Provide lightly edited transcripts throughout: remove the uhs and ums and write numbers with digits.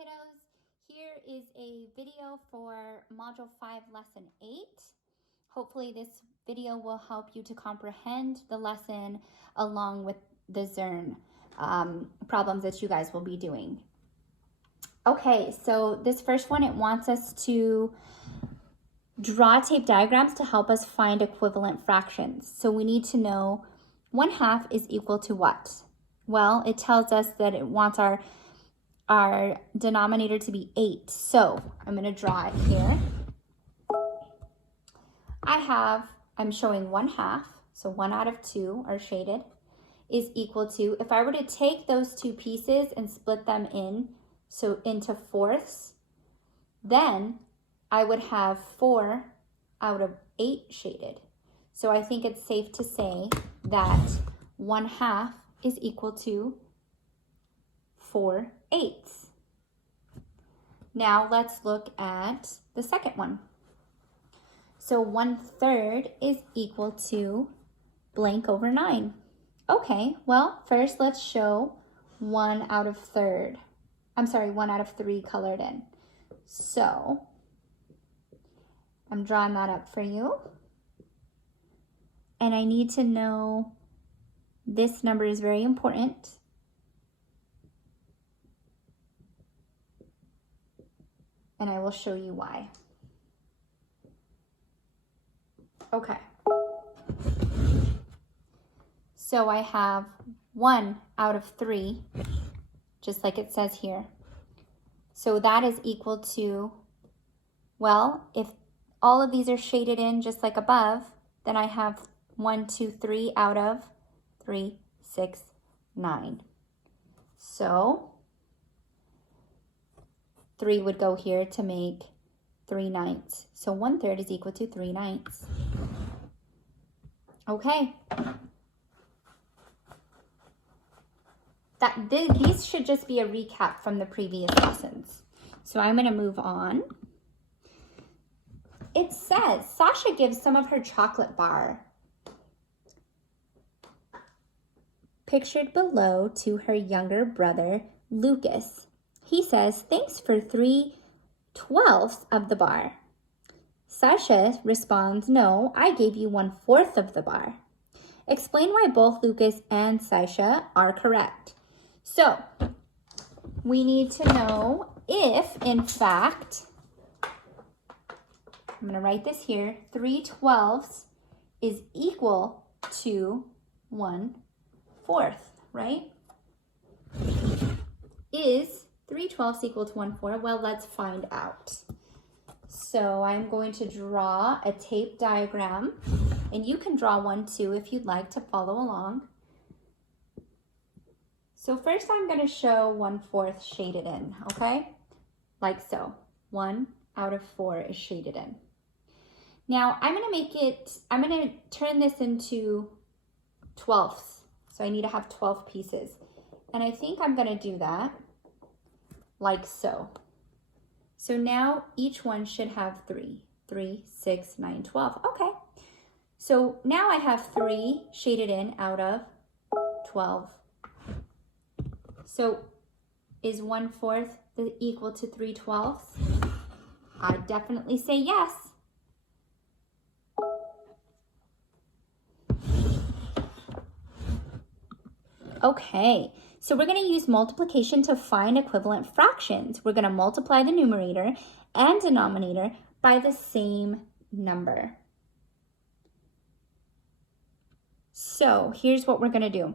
kiddos, here is a video for Module 5, Lesson 8. Hopefully this video will help you to comprehend the lesson along with the Zern problems that you guys will be doing. Okay, so this first one, it wants us to draw tape diagrams to help us find equivalent fractions. So we need to know 1/2 is equal to what? Well, it tells us that it wants our denominator to be 8. So I'm going to draw it here. I'm showing 1/2, so 1 out of 2 are shaded, is equal to, if I were to take those two pieces and split them into fourths, then I would have 4 out of 8 shaded. So I think it's safe to say that 1/2 is equal to 4/8. Now let's look at the second one. So 1/3 is equal to blank over 9. Okay, well, first let's show 1 out of 3 colored in. So I'm drawing that up for you. And I need to know this number is very important. And I will show you why. Okay. So I have 1 out of 3, just like it says here. So that is equal to, well, if all of these are shaded in just like above, then I have 1, 2, 3 out of 3, 6, 9. So 3 would go here to make 3/9. So 1/3 is equal to 3/9. Okay. These should just be a recap from the previous lessons. So I'm going to move on. It says Sasha gives some of her chocolate bar, pictured below, to her younger brother, Lucas. He says, thanks for 3/12 of the bar. Sasha responds, no, I gave you 1/4 of the bar. Explain why both Lucas and Sasha are correct. So we need to know if, in fact, I'm going to write this here, 3/12 is equal to 1/4, right? Is 3/12 equal to 1/4? Well, let's find out. So I'm going to draw a tape diagram, and you can draw one too if you'd like to follow along. So first I'm going to show 1/4 shaded in, okay? Like so. 1 out of 4 is shaded in. Now I'm going to turn this into 12ths. So I need to have 12 pieces. And I think I'm going to do that like so. So now each one should have 3, 6, 9, 12. Okay. So now I have 3 shaded in out of 12. So is 1/4 equal to 3/12? I definitely say yes. Okay, so we're going to use multiplication to find equivalent fractions. We're going to multiply the numerator and denominator by the same number. So here's what we're going to do.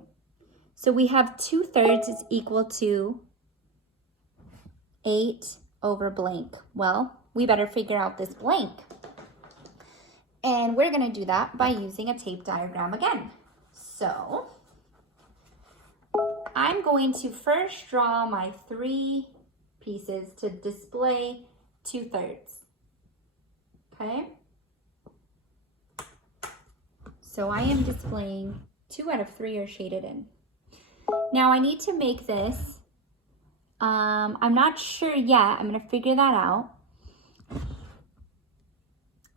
So we have 2/3 is equal to 8 over blank. Well, we better figure out this blank. And we're going to do that by using a tape diagram again. So I'm going to first draw my 3 pieces to display 2/3. Okay? So I am displaying 2 out of 3 are shaded in. Now I need to make this, I'm not sure yet, I'm going to figure that out.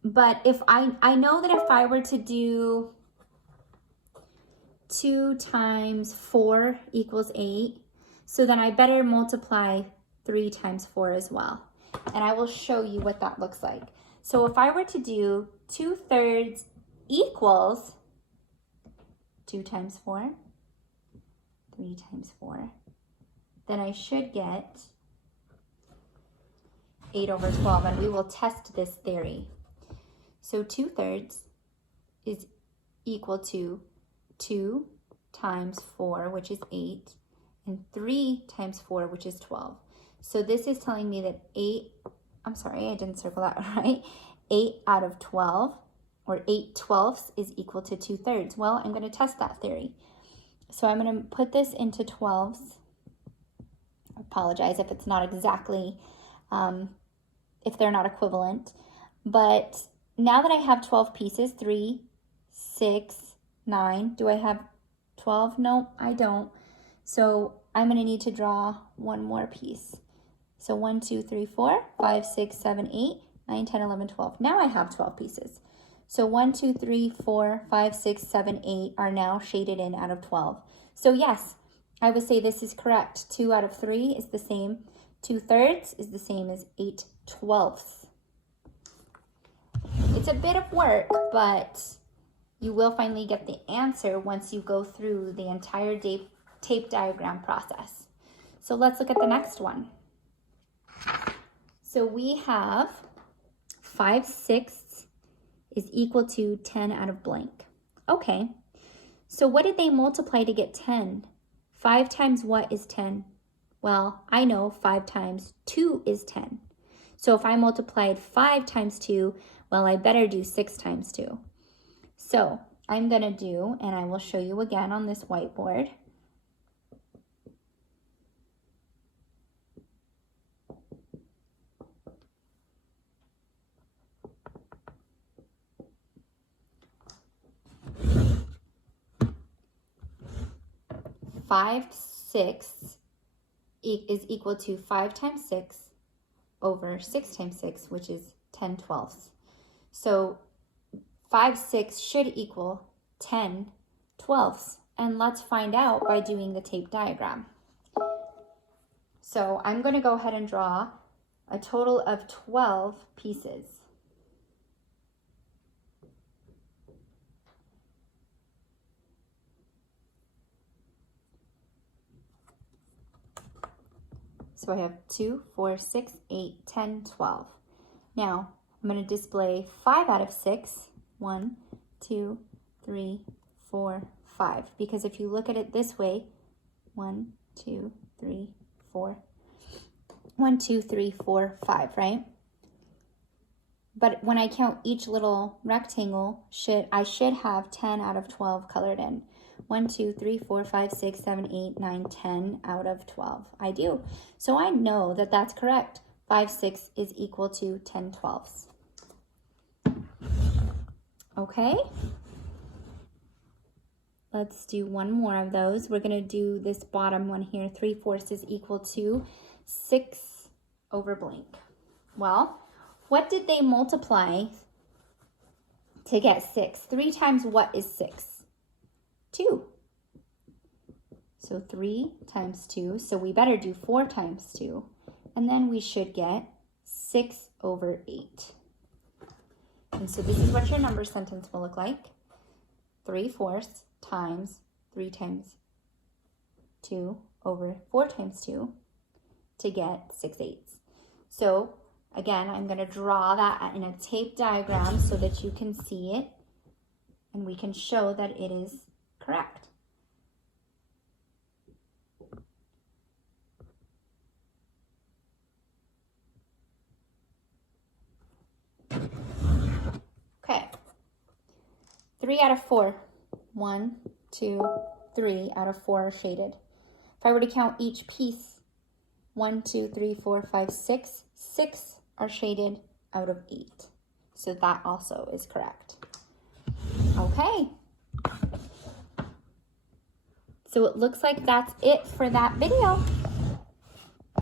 But if I know that if I were to do 2 times 4 equals 8, so then I better multiply 3 times 4 as well. And I will show you what that looks like. So if I were to do 2/3 equals 2 times 4, 3 times 4, then I should get 8/12, and we will test this theory. So 2/3 is equal to 2 times 4, which is 8, and 3 times 4, which is 12. So this is telling me that 8 out of 12, or 8/12 is equal to 2/3. Well, I'm going to test that theory. So I'm going to put this into 12s. I apologize if it's not exactly, if they're not equivalent. But now that I have 12 pieces, 3, 6, 9, do I have 12? No, I don't. So I'm going to need to draw one more piece. So 1, 2, 3, 4, 5, 6, 7, 8, 9, 10, 11, 12. Now I have 12 pieces. So 1, 2, 3, 4, 5, 6, 7, 8 are now shaded in out of 12. So yes, I would say this is correct. 2 out of 3 is the same. 2/3 is the same as 8/12. It's a bit of work, but you will finally get the answer once you go through the entire tape diagram process. So let's look at the next one. So we have 5/6 is equal to 10 out of blank. Okay, so what did they multiply to get 10? 5 times what is 10? Well, I know 5 times 2 is 10. So if I multiplied 5 times 2, well, I better do 6 times 2. So I'm going to do, and I will show you again on this whiteboard. Five 6 is equal to 5 times 6 over 6 times 6, which is 10/12. So 5/6 should equal 10/12. And let's find out by doing the tape diagram. So I'm going to go ahead and draw a total of 12 pieces. So I have 2, 4, 6, 8, 10, 12. Now I'm going to display 5 out of 6. 1, 2, 3, 4, 5. Because if you look at it this way, 1, 2, 3, 4. 1, 2, 3, 4, 5, right? But when I count each little rectangle, I should have 10 out of 12 colored in. 1, 2, 3, 4, 5, 6, 7, 8, 9, 10 out of 12. I do. So I know that that's correct. 5/6 is equal to 10/12. Okay. Let's do one more of those. We're going to do this bottom one here. 3/4 is equal to 6 over blank. Well, what did they multiply to get 6? 3 times what is 6? 2. So 3 times 2. So we better do 4 times 2. And then we should get 6 over 8. And so this is what your number sentence will look like. 3/4 times 3 times 2 over 4 times 2 to get 6/8. So again, I'm going to draw that in a tape diagram so that you can see it and we can show that it is correct. Okay. 3 out of 4. 1, 2, 3 out of 4 are shaded. If I were to count each piece, 1, 2, 3, 4, 5, 6. 6 are shaded out of 8. So that also is correct. Okay. So it looks like that's it for that video.